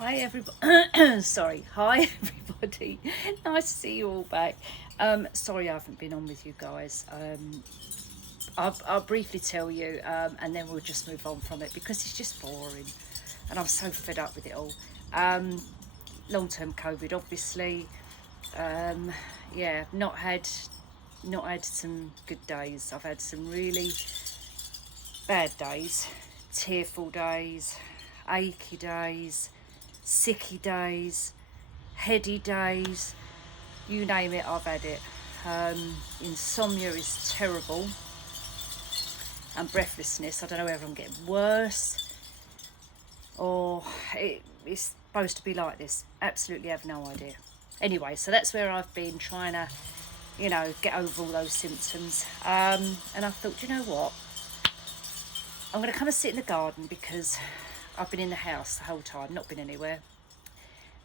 Hi everybody. Sorry. Hi everybody. Nice to see you all back. Sorry I haven't been on with you guys. I'll briefly tell you, and then we'll just move on from it because it's just boring, and I'm so fed up with it all. Long-term COVID, obviously. Yeah, not had some good days. I've had some really bad days, tearful days, achy days, sicky days, heady days, you name it, I've had it. Insomnia is terrible, and breathlessness. I don't know whether I'm getting worse or it's supposed to be like this. Absolutely have no idea. Anyway, so that's where I've been trying to, get over all those symptoms. And I thought, you know what? I'm going to come and sit in the garden because I've been in the house the whole time, not been anywhere.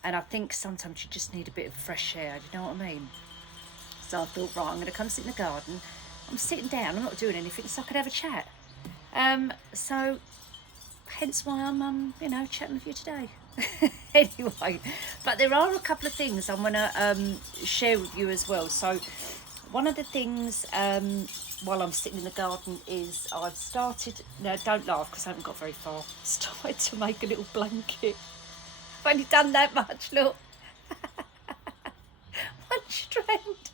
And I think sometimes you just need a bit of fresh air, do you know what I mean? So I thought, right, I'm going to come sit in the garden. I'm sitting down, I'm not doing anything, so I could have a chat. So hence why I'm, chatting with you today. Anyway, but there are a couple of things I'm going to share with you as well. So one of the things while I'm sitting in the garden is I've started, now don't laugh because I haven't got very far, started to make a little blanket. I've only done that much, look. One strand.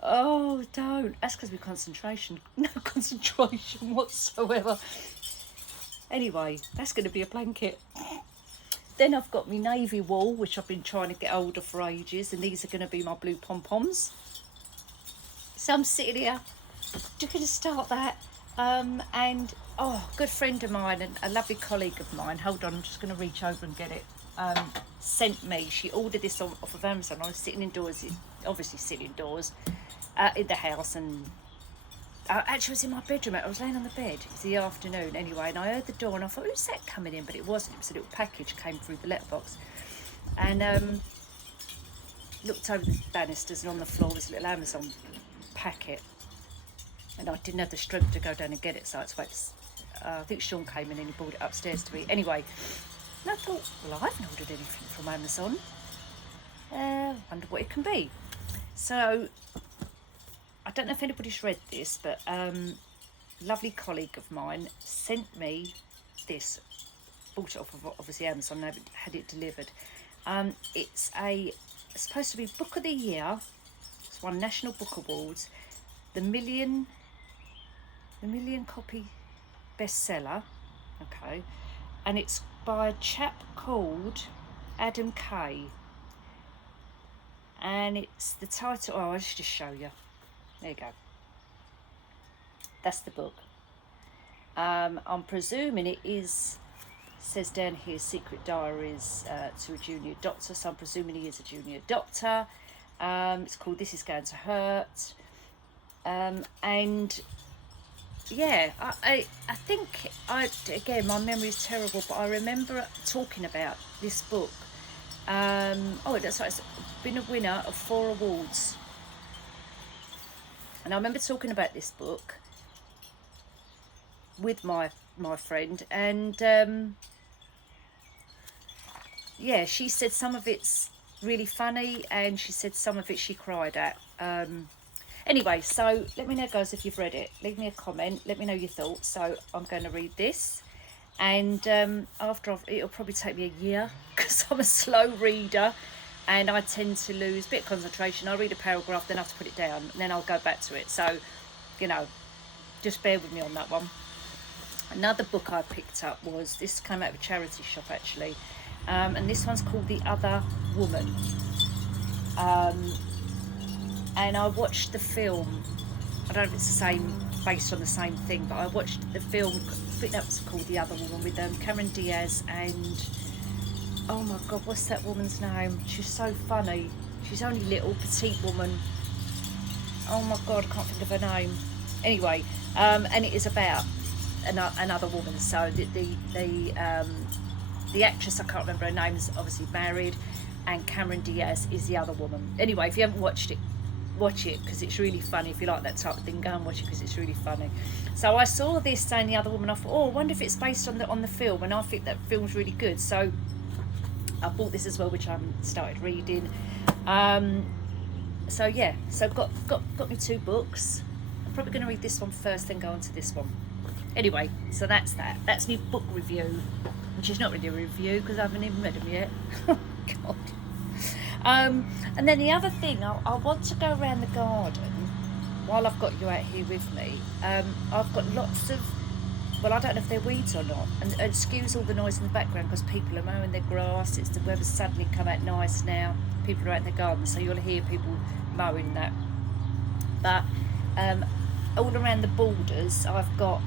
Oh, don't. That's because of concentration. No concentration whatsoever. Anyway, that's going to be a blanket. Then I've got my navy wool, which I've been trying to get hold of for ages, and these are going to be my blue pom-poms. So I'm sitting here, just going to start that. And, good friend of mine and a lovely colleague of mine, hold on, I'm just going to reach over and get it, sent me, she ordered this off of Amazon. I was sitting indoors, obviously sitting indoors, in the house, and actually, I was in my bedroom. I was laying on the bed. It was the afternoon anyway, and I heard the door, and I thought, who's that coming in? But it wasn't. It was a little package came through the letterbox, and looked over the banisters, and on the floor was a little Amazon packet, and I didn't have the strength to go down and get it, so I had to wait. I think Sean came in and he brought it upstairs to me. Anyway, and I thought, well, I haven't ordered anything from Amazon. Wonder what it can be. So I don't know if anybody's read this, but lovely colleague of mine sent me this. Bought it off of obviously Amazon. And had it delivered. It's supposed to be Book of the Year. It's won National Book Awards. The million copy bestseller. Okay, and it's by a chap called Adam Kay. And it's the title. Oh, I'll just show you. There you go. That's the book. I'm presuming it is, says down here, Secret Diaries to a Junior Doctor. So I'm presuming he is a junior doctor. It's called This Is Going to Hurt. And yeah, I think, again, my memory is terrible, but I remember talking about this book. That's right, it's been a winner of 4 awards. And I remember talking about this book with my friend, and she said some of it's really funny, and she said some of it she cried at. Anyway, so let me know, guys, if you've read it. Leave me a comment. Let me know your thoughts. So I'm going to read this, and it'll probably take me a year because I'm a slow reader. And I tend to lose a bit of concentration. I'll read a paragraph, then I have to put it down, and then I'll go back to it. So, just bear with me on that one. Another book I picked up was, this came out of a charity shop actually, and this one's called The Other Woman. And I watched the film. I don't know if it's the same, based on the same thing, but I watched the film, I think that was called The Other Woman, with Cameron Diaz and, oh my God, what's that woman's name? She's so funny. She's only little, petite woman. Oh my God, I can't think of her name. Anyway, and it is about another woman. So the actress, I can't remember her name, is obviously married, and Cameron Diaz is the other woman. Anyway, if you haven't watched it, watch it because it's really funny. If you like that type of thing, go and watch it because it's really funny. So I saw this saying The Other Woman. I thought, I wonder if it's based on the film, and I think that film's really good. So I bought this as well, which I haven't started reading. So yeah, so got me 2 books. I'm probably going to read this one first, then go on to this one. Anyway, so that's that. That's my book review, which is not really a review because I haven't even read them yet. Oh God. And then the other thing, I want to go around the garden while I've got you out here with me. I've got lots of, well, I don't know if they're weeds or not, and excuse all the noise in the background because people are mowing their grass. It's the weather's suddenly come out nice now. People are out in the garden, so you'll hear people mowing that. But all around the borders, I've got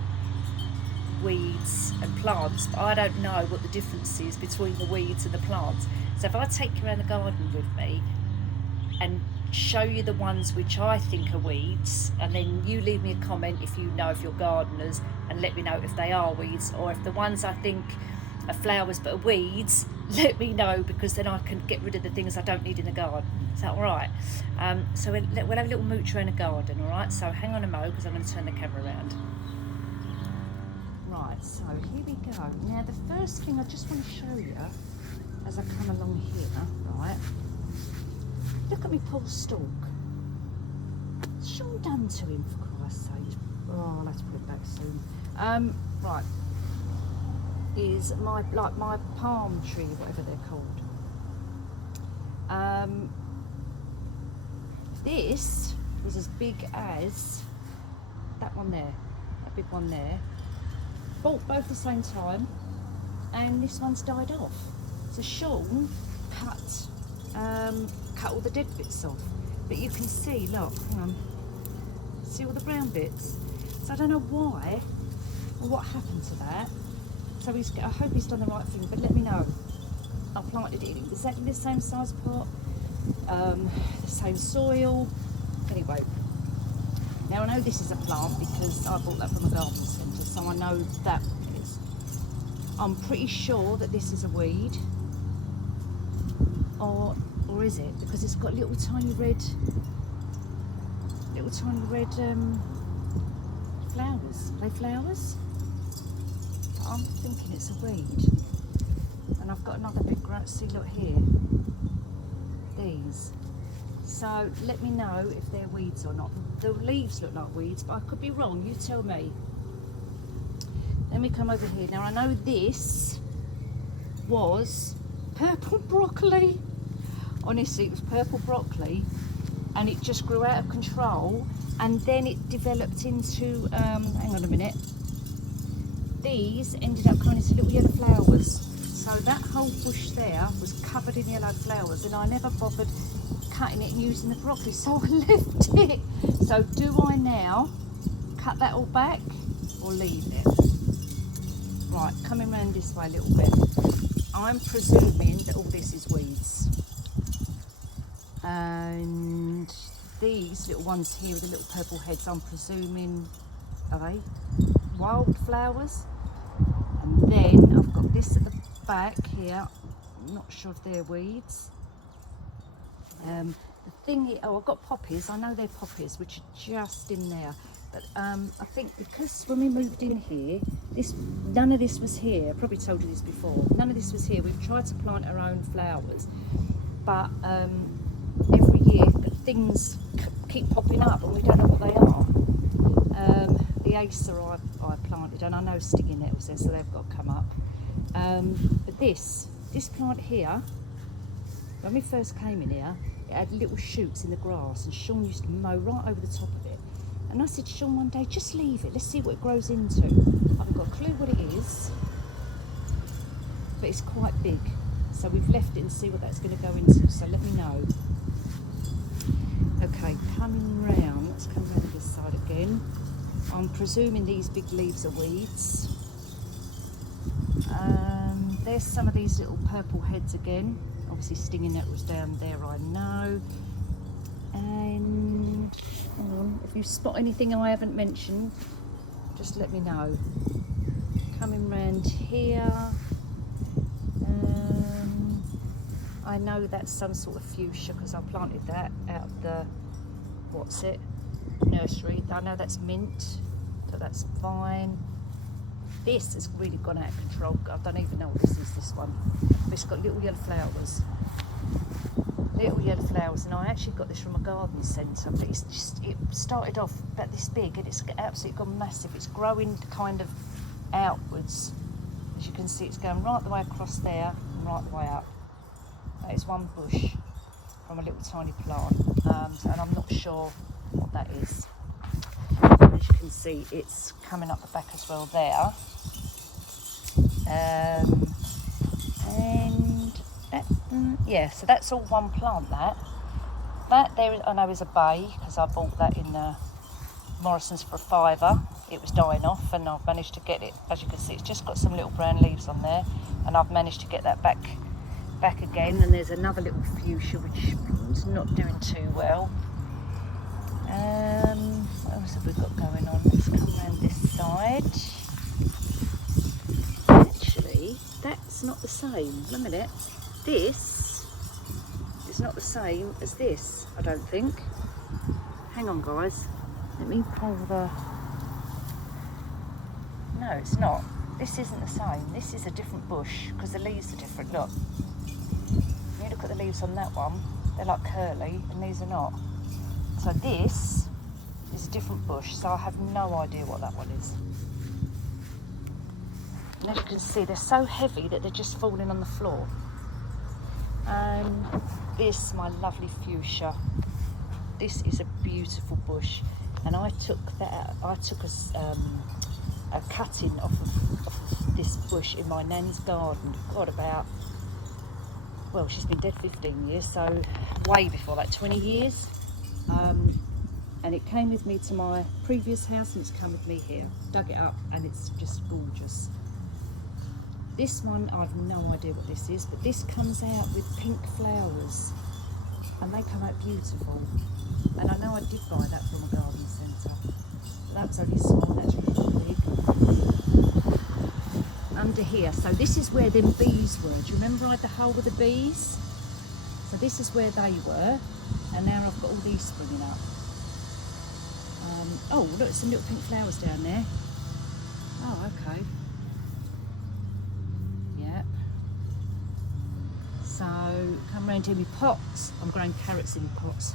weeds and plants, but I don't know what the difference is between the weeds and the plants. So if I take you around the garden with me and show you the ones which I think are weeds, and then you leave me a comment if you know, if you're gardeners, and let me know if they are weeds, or if the ones I think are flowers but are weeds, let me know, because then I can get rid of the things I don't need in the garden. Is that all right? So we'll have a little mooch around the garden, all right? So hang on a mo, because I'm going to turn the camera around. Right, so here we go. Now the first thing I just want to show you as I come along here, right? Look at me poor stalk. What's Sean done to him, for Christ's sake? Oh, I'll have to put it back soon. Right, is my palm tree, whatever they're called. This was as big as that one there, that big one there. Bought both at the same time, and this one's died off. So Sean cut all the dead bits off, but you can see, look, hang on, see all the brown bits. So I don't know why or what happened to that. So I hope he's done the right thing, but let me know. I planted it in exactly the same size pot, the same soil. Anyway, now I know this is a plant because I bought that from a garden centre, so I know that is. I'm pretty sure that this is a weed, or is it? Because it's got little tiny red flowers. Are they flowers? I'm thinking it's a weed. And I've got another big grass. See, look here. These. So let me know if they're weeds or not. The leaves look like weeds, but I could be wrong. You tell me. Let me come over here. Now I know this was purple broccoli. Honestly, it was purple broccoli, and it just grew out of control, and then it developed into, hang on a minute, these ended up coming into little yellow flowers. So that whole bush there was covered in yellow flowers, and I never bothered cutting it and using the broccoli, so I left it. So do I now cut that all back or leave it? Right, coming around this way a little bit. I'm presuming that all this is weeds. And these little ones here with the little purple heads, I'm presuming, are they wildflowers? And then I've got this at the back here. I'm not sure if they're weeds. The thing here, oh, I've got poppies. I know they're poppies, which are just in there. But I think because when we moved in here, none of this was here. I probably told you this before. None of this was here. We've tried to plant our own flowers, but every year things keep popping up and we don't know what they are. The Acer I planted, and I know stinging nettles there, so they've got to come up. But this plant here, when we first came in here, it had little shoots in the grass, and Sean used to mow right over the top of it. And I said to Sean one day, just leave it, let's see what it grows into. I haven't got a clue what it is, but it's quite big. So we've left it and see what that's going to go into, so let me know. Okay, coming round, let's come round this side again. I'm presuming these big leaves are weeds. There's some of these little purple heads again. Obviously stinging nettles down there, I know. And hang on, if you spot anything I haven't mentioned, just let me know. Coming round here. I know that's some sort of fuchsia because I planted that out of the, what's it, nursery. I know that's mint, so that's fine. This has really gone out of control. I don't even know what this is, this one. But it's got little yellow flowers. Little yellow flowers, and I actually got this from a garden centre, but it started off about this big and it's absolutely gone massive. It's growing kind of outwards. As you can see, it's going right the way across there and right the way up. That is one bush from a little tiny plant, and I'm not sure what that is. As you can see, it's coming up the back as well there. And that, yeah, so that's all one plant. That there I know is a bay, because I bought that in Morrison's for £5. It was dying off, and I've managed to get it. As you can see, it's just got some little brown leaves on there, and I've managed to get that back again. And there's another little fuchsia which is not doing too well. What else have we got going on? Let's come around this side. Actually, that's not the same. Wait a minute. This is not the same as this, I don't think. Hang on, guys. Let me pull the... No, it's not. This isn't the same. This is a different bush, because the leaves are different. Look. When you look at the leaves on that one, they're like curly, and these are not. So this is a different bush, so I have no idea what that one is. And as you can see, they're so heavy that they're just falling on the floor. And this, my lovely fuchsia, this is a beautiful bush, and I took a cutting off of this bush in my nan's garden. God, about, well, she's been dead 15 years, so way before that, 20 years. And it came with me to my previous house, and it's come with me here. Dug it up, and it's just gorgeous. This one, I've no idea what this is, but this comes out with pink flowers, and they come out beautiful. And I know I did buy that from a garden centre. That was only small, that's really big. Under here, so this is where them bees were. Do you remember I had the hole with the bees? So this is where they were, and now I've got all these springing up. Oh, look, some little pink flowers down there. Oh, okay. Yep. So, come round here with pots. I'm growing carrots in pots.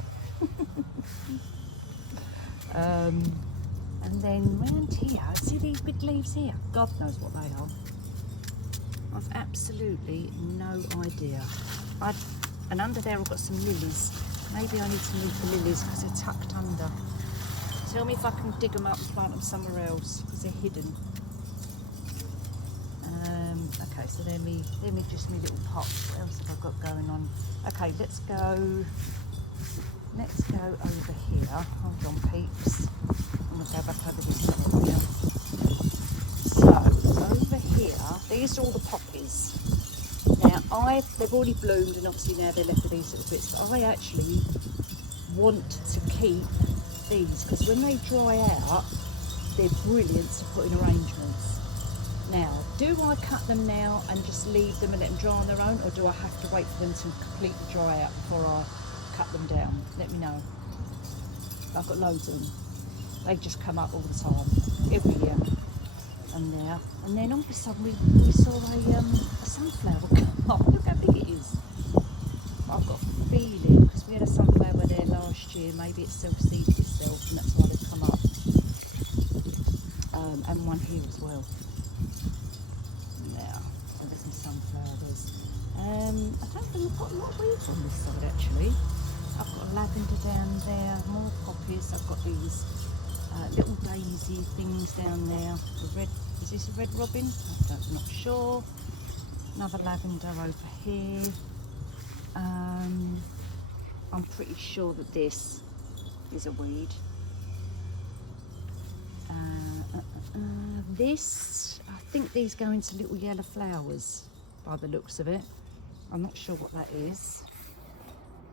And then round here, see these big leaves here? God knows what they are. I've absolutely no idea. And under there I've got some lilies. Maybe I need to move the lilies because they're tucked under. Tell me if I can dig them up and plant them somewhere else, because they're hidden. Okay, so they're just me little pots. What else have I got going on? Okay, let's go over here. Hold on, peeps. I'm going to go back over this area. So, over here, these are all the poppies. Now, they've already bloomed, and obviously now they're left with these little bits, but I actually want to keep these, because when they dry out, they're brilliant to put in arrangements. Now, do I cut them now and just leave them and let them dry on their own, or do I have to wait for them to completely dry out before I cut them down? Let me know. I've got loads of them. They just come up all the time, every year. And there, and then all of a sudden we saw a sunflower come up. Look how big it is. I've got a feeling, because we had a sunflower there last year, maybe it's self-seeded itself, and that's why they've come up. And one here as well. Now, so there's some sunflowers. I don't think we've got a lot of weeds on this side actually. I've got lavender down there, more poppies. I've got these little daisy things down there. The red, is this a red robin? I'm not sure. Another lavender over here. I'm pretty sure that this is a weed. This, I think these go into little yellow flowers by the looks of it. I'm not sure what that is.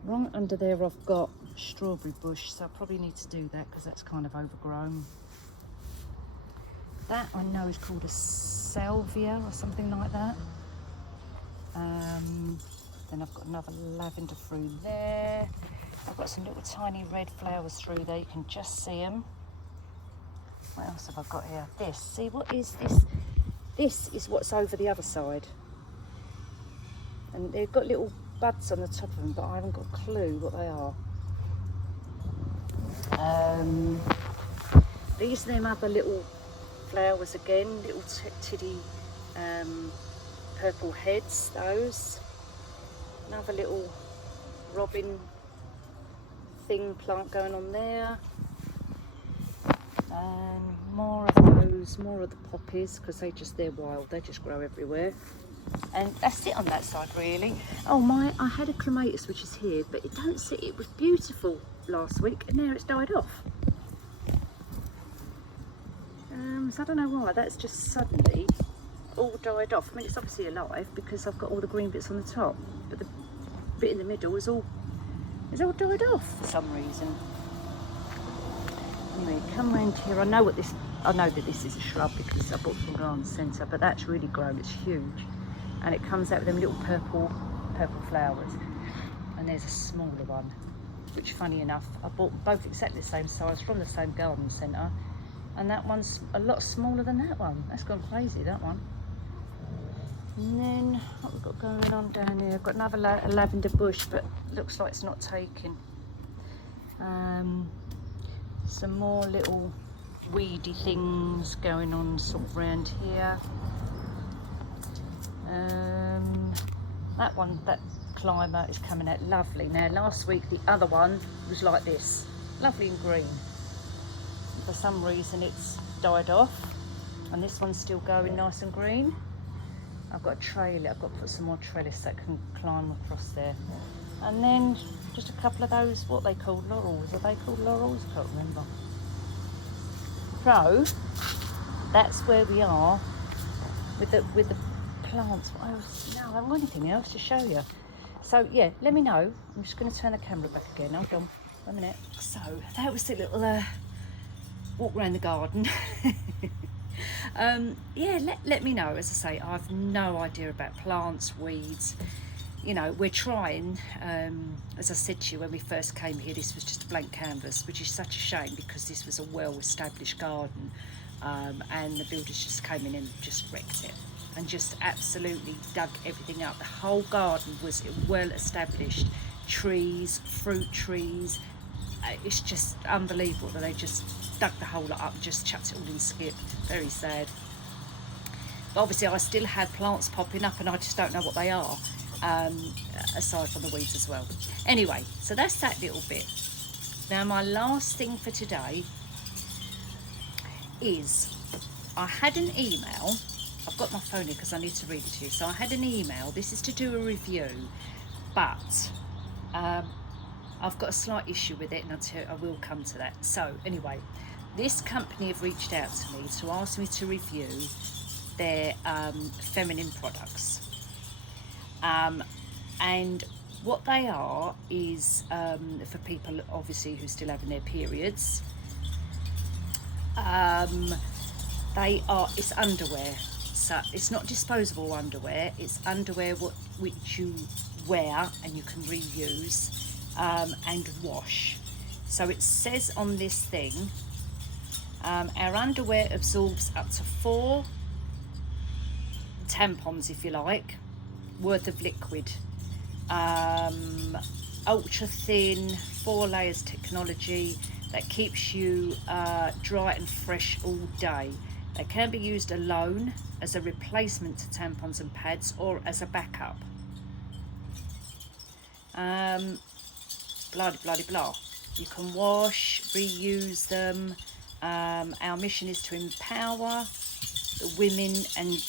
Right under there I've got strawberry bush, so I probably need to do that because that's kind of overgrown. That I know is called a salvia or something like that. Then I've got another lavender through there. I've got some little tiny red flowers through there, you can just see them. What else have I got here? This, see what is this? This is what's over the other side. And they've got little buds on the top of them, but I haven't got a clue what they are. These are them other little flowers again, little tiddy purple heads, those. Another little robin thing plant going on there. And more of those, more of the poppies, because they're wild, they just grow everywhere. And that's it on that side really. Oh my, I had a clematis which is here, but it don't sit, it was beautiful last week and now it's died off. So I don't know why, that's just suddenly all died off. I mean, it's obviously alive because I've got all the green bits on the top, but the bit in the middle is all died off for some reason. Anyway, come round here. I know that this is a shrub because I bought it from Garden Centre, but that's really grown, it's huge. And it comes out with them little purple flowers. And there's a smaller one, which funny enough, I bought both exactly the same size from the same garden centre. And that one's a lot smaller than that one. That's gone crazy, that one. And then what we've got going on down here, I've got another lavender bush, but looks like it's not taking. Some more little weedy things going on sort of around here. That climber is coming out lovely. Now last week the other one was like this, lovely and green. For some reason it's died off, and this one's still going nice and green. I've got a trailer, I've got to put some more trellis that can climb across there. And then just a couple of those, what they called laurels, are they called laurels? I can't remember. So that's where we are with the plants. What else? No, I haven't got anything else to show you. So yeah, let me know. I'm just going to turn the camera back again. Hold on a minute. So that was the little walk around the garden. Yeah, let me know. As I say, I've no idea about plants, weeds. You know, we're trying, as I said to you when we first came here, this was just a blank canvas, which is such a shame because this was a well-established garden, and the builders just came in and just wrecked it and just absolutely dug everything up. The whole garden was well established, trees, fruit trees. It's just unbelievable that they just dug the whole lot up and just chucked it all in skip. Very sad. But obviously I still had plants popping up and I just don't know what they are, aside from the weeds as well. Anyway, so that's that little bit. Now my last thing for today is I had an email. I've got my phone here because I need to read it to you. So I had an email. This is to do a review, but I've got a slight issue with it, and I will come to that. So anyway, this company have reached out to me to ask me to review their feminine products. And what they are is for people obviously who still having their periods. It's underwear. So it's not disposable underwear, it's underwear which you wear and you can reuse and wash. So it says on this thing, our underwear absorbs up to 4 tampons, if you like, worth of liquid. Ultra thin, 4 layers technology that keeps you dry and fresh all day. They can be used alone, as a replacement to tampons and pads, or as a backup. Blah, blah, blah. You can wash, reuse them. Our mission is to empower the women and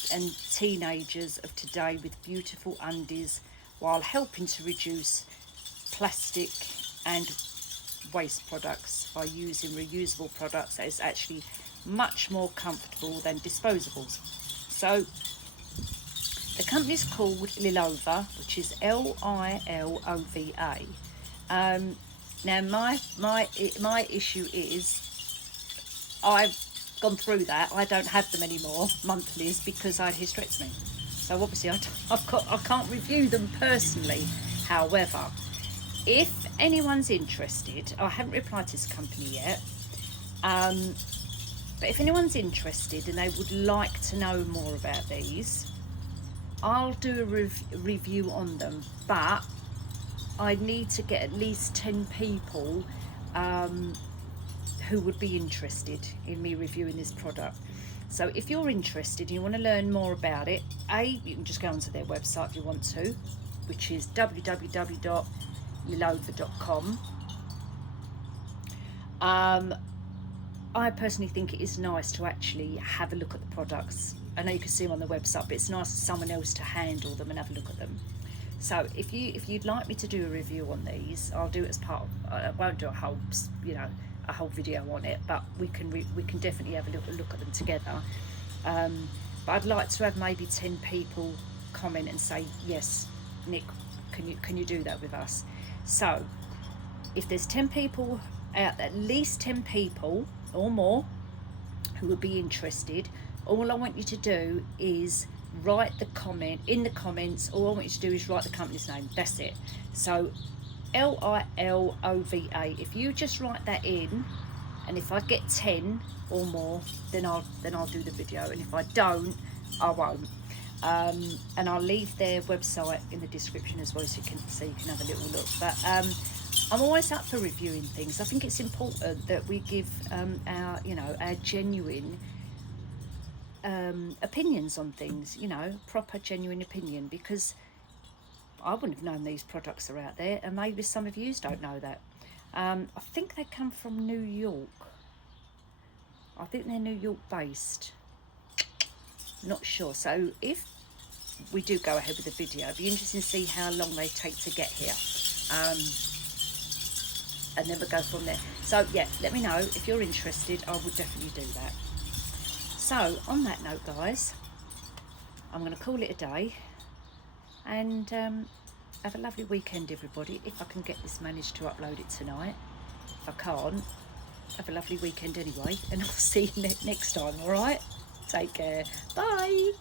teenagers of today with beautiful undies, while helping to reduce plastic and waste products by using reusable products that is actually much more comfortable than disposables. So the company's called Lilova, which is Lilova. Now my issue is I've gone through that. I don't have them anymore, monthlies, because I had hysterectomy. So obviously I can't review them personally. However, if anyone's interested, I haven't replied to this company yet. But if anyone's interested and they would like to know more about these, I'll do a review on them, but I need to get at least 10 people who would be interested in me reviewing this product. So if you're interested and you want to learn more about it, you can just go onto their website if you want to, which is www.lilova.com. I personally think it is nice to actually have a look at the products. I know you can see them on the website, but it's nice for someone else to handle them and have a look at them. So if you'd like me to do a review on these, I'll do it as part of, I won't do a whole video on it, but we can definitely have a look at them together. But I'd like to have maybe 10 people comment and say, yes, Nick, can you do that with us? So if there's 10 people out, at least 10 people or more who would be interested, all I want you to do is write the comment in the comments. All I want you to do is write the company's name. That's it. So Lilova. If you just write that in, and if I get 10 or more, then I'll do the video, and if I don't, I won't. And I'll leave their website in the description as well, so you can have a little look. But I'm always up for reviewing things. I think it's important that we give our genuine opinions on things, proper genuine opinion, because I wouldn't have known these products are out there, and maybe some of you don't know that. I think they come from New York. I think they're New York based. Not sure. So if we do go ahead with the video, it'd be interesting to see how long they take to get here. And then we'll go from there. So yeah, let me know if you're interested. I would definitely do that. So on that note, guys, I'm going to call it a day, and have a lovely weekend, everybody. If I can get this managed to upload it tonight. If I can't, have a lovely weekend anyway, and I'll see you next time. All right, take care, bye.